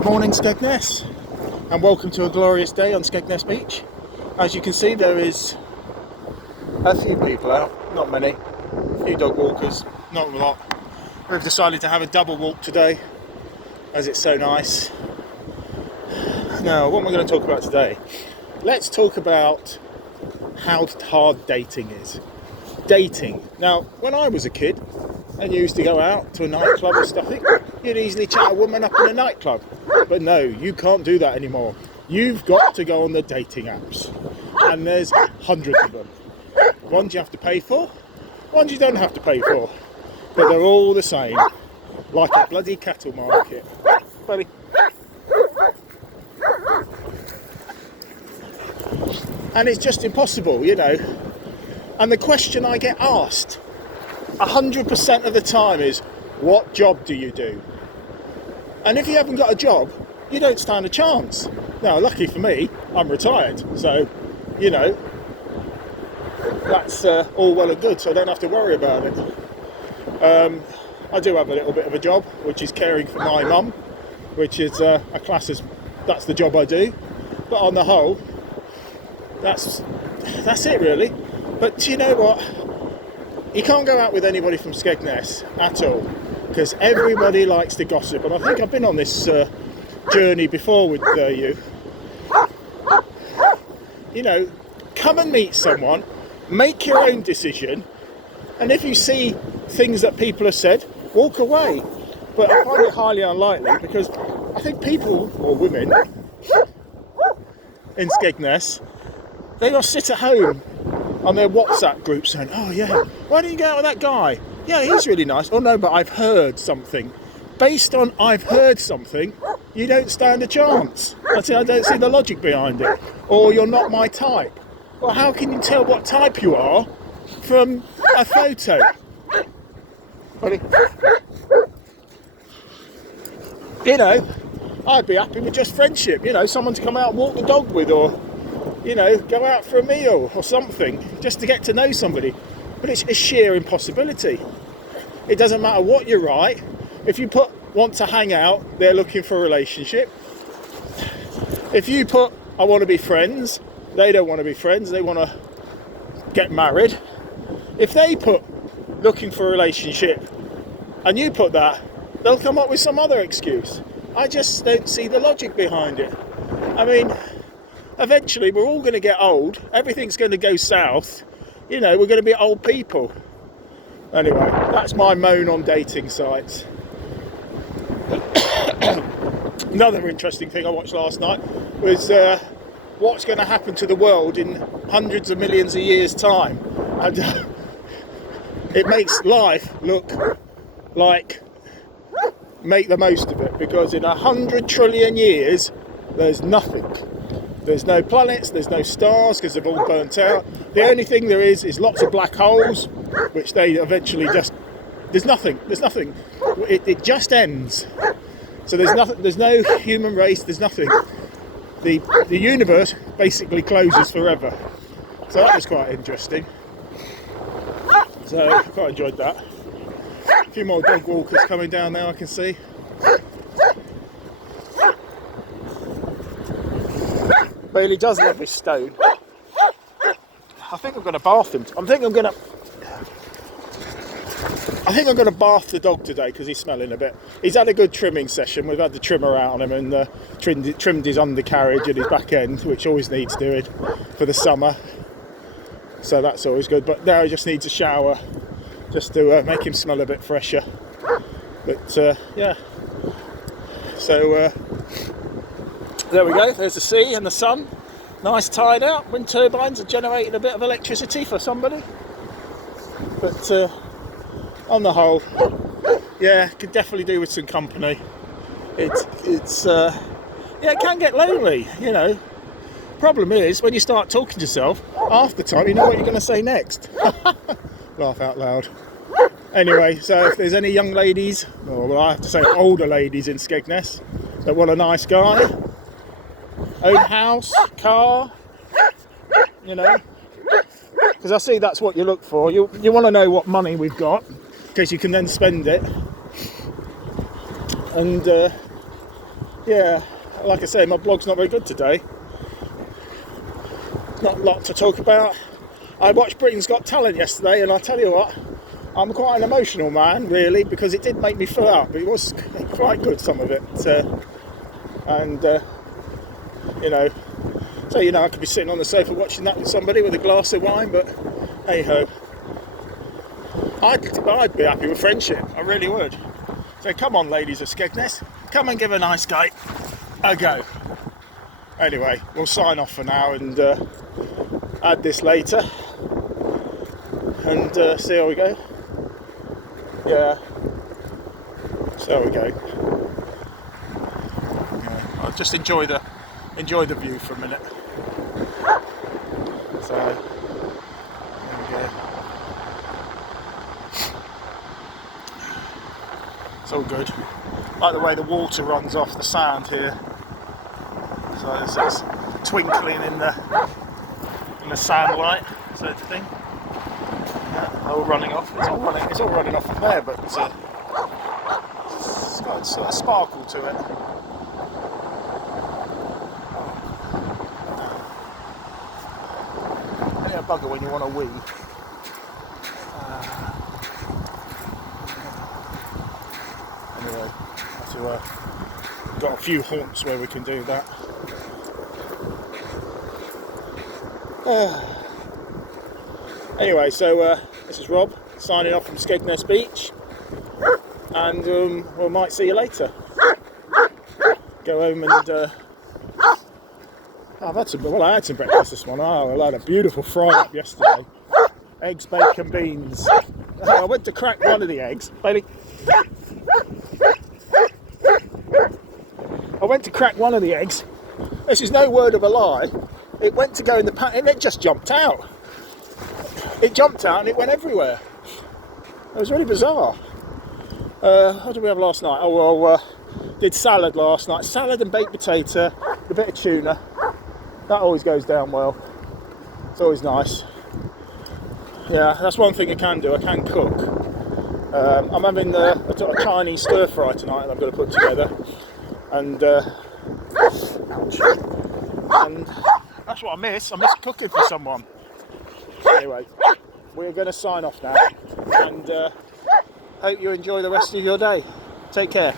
Good morning, Skegness, and welcome to a glorious day on Skegness Beach. As you can see, there is a few people out, not many, a few dog walkers, not a lot. We've decided to have a double walk today as it's so nice. Now, what am I going to talk about today? Let's talk about how hard dating is. Dating. Now, when I was a kid and used to go out to a nightclub or stuff, you'd easily chat a woman up in a nightclub. But no, you can't do that anymore. You've got to go on the dating apps. And there's hundreds of them. Ones you have to pay for, ones you don't have to pay for. But they're all the same. Like a bloody cattle market. Buddy. And it's just impossible, you know. And the question I get asked 100% of the time is, what job do you do? And if you haven't got a job, you don't stand a chance. Now, lucky for me, I'm retired, so, you know, that's all well and good, so I don't have to worry about it. I do have a little bit of a job, which is caring for my mum, which is a class as, that's the job I do. But on the whole, that's it really. But you know what? You can't go out with anybody from Skegness at all, because everybody likes to gossip. And I think I've been on this journey before with you. You know, come and meet someone, make your own decision, and if you see things that people have said, walk away. But I find it highly unlikely, because I think people, or women, in Skegness, they will sit at home on their WhatsApp group saying, oh yeah, why don't you go out with that guy? Yeah, he's really nice. Oh no, but I've heard something. Based on I've heard something, you don't stand a chance. I don't see the logic behind it. Or you're not my type. Well, how can you tell what type you are from a photo? You know, I'd be happy with just friendship. You know, someone to come out and walk the dog with, or you know, go out for a meal or something, just to get to know somebody. But it's a sheer impossibility. It doesn't matter what you write. If you put want to hang out, they're looking for a relationship. If you put I want to be friends, they don't want to be friends, they want to get married. If they put looking for a relationship and you put that, they'll come up with some other excuse. I just don't see the logic behind it. I mean, eventually we're all going to get old, everything's going to go south, you know, we're going to be old people. Anyway, that's my moan on dating sites. Another interesting thing I watched last night was what's going to happen to the world in hundreds of millions of years' time. And it makes life look like make the most of it, because in 100 trillion years there's nothing. There's no planets, there's no stars, because they've all burnt out. The only thing there is lots of black holes, which they eventually just... There's nothing. It just ends. So there's nothing. There's no human race, there's nothing. The universe basically closes forever. So that was quite interesting. So I quite enjoyed that. A few more dog walkers coming down now, I can see. Bailey does love his stone. I think I'm going to bath him. I think I'm going to bath the dog today because he's smelling a bit. He's had a good trimming session. We've had the trimmer out on him and trimmed his undercarriage and his back end, which always needs doing for the summer. So that's always good. But now he just needs a shower just to make him smell a bit fresher. But yeah. So there we go. There's the sea and the sun. Nice tide out. Wind turbines are generating a bit of electricity for somebody. But on the whole, yeah, could definitely do with some company. It's yeah, it can get lonely, you know. Problem is, when you start talking to yourself, half the time you know what you're going to say next. Laugh out loud. Anyway, so if there's any young ladies, or well, I have to say older ladies in Skegness, that want a nice guy, own house, car, you know, because I see that's what you look for. You want to know what money we've got, because you can then spend it. And yeah, like I say, my blog's not very good today. Not a lot to talk about. I watched Britain's Got Talent yesterday, and I tell you what, I'm quite an emotional man, really, because it did make me fill up. It was quite good, some of it, and you know, so I could be sitting on the sofa watching that with somebody with a glass of wine, but hey ho, I'd be happy with friendship. I really would. So come on, ladies of Skegness, come and give a nice guy a go. Anyway, we'll sign off for now and add this later and see how we go. Yeah, so there we go. Yeah, I'll just enjoy the view for a minute. So there we go. It's all good. Like the way the water runs off the sand here. So there's this twinkling in the sandlight, sort of thing. Yeah, all running off. It's all running off from there, but it's got a sort of sparkle to it. Only a bugger when you want to wee. Anyway, so got a few haunts where we can do that. Anyway, so this is Rob signing off from Skegness Beach, and we might see you later. Go home and I had some breakfast this morning. I had a beautiful fry up yesterday. Eggs, bacon, beans. I went to crack one of the eggs. Bailey. I went to crack one of the eggs. This is no word of a lie. It went to go in the pan and it just jumped out. It jumped out and it went everywhere. It was really bizarre. What did we have last night? Oh well, did salad last night. Salad and baked potato, a bit of tuna. That always goes down well. It's always nice. Yeah, that's one thing I can do. I can cook. I'm having a Chinese stir fry tonight that I'm going to put together, and that's what I miss. I miss cooking for someone. Anyway, we're going to sign off now, and hope you enjoy the rest of your day. Take care.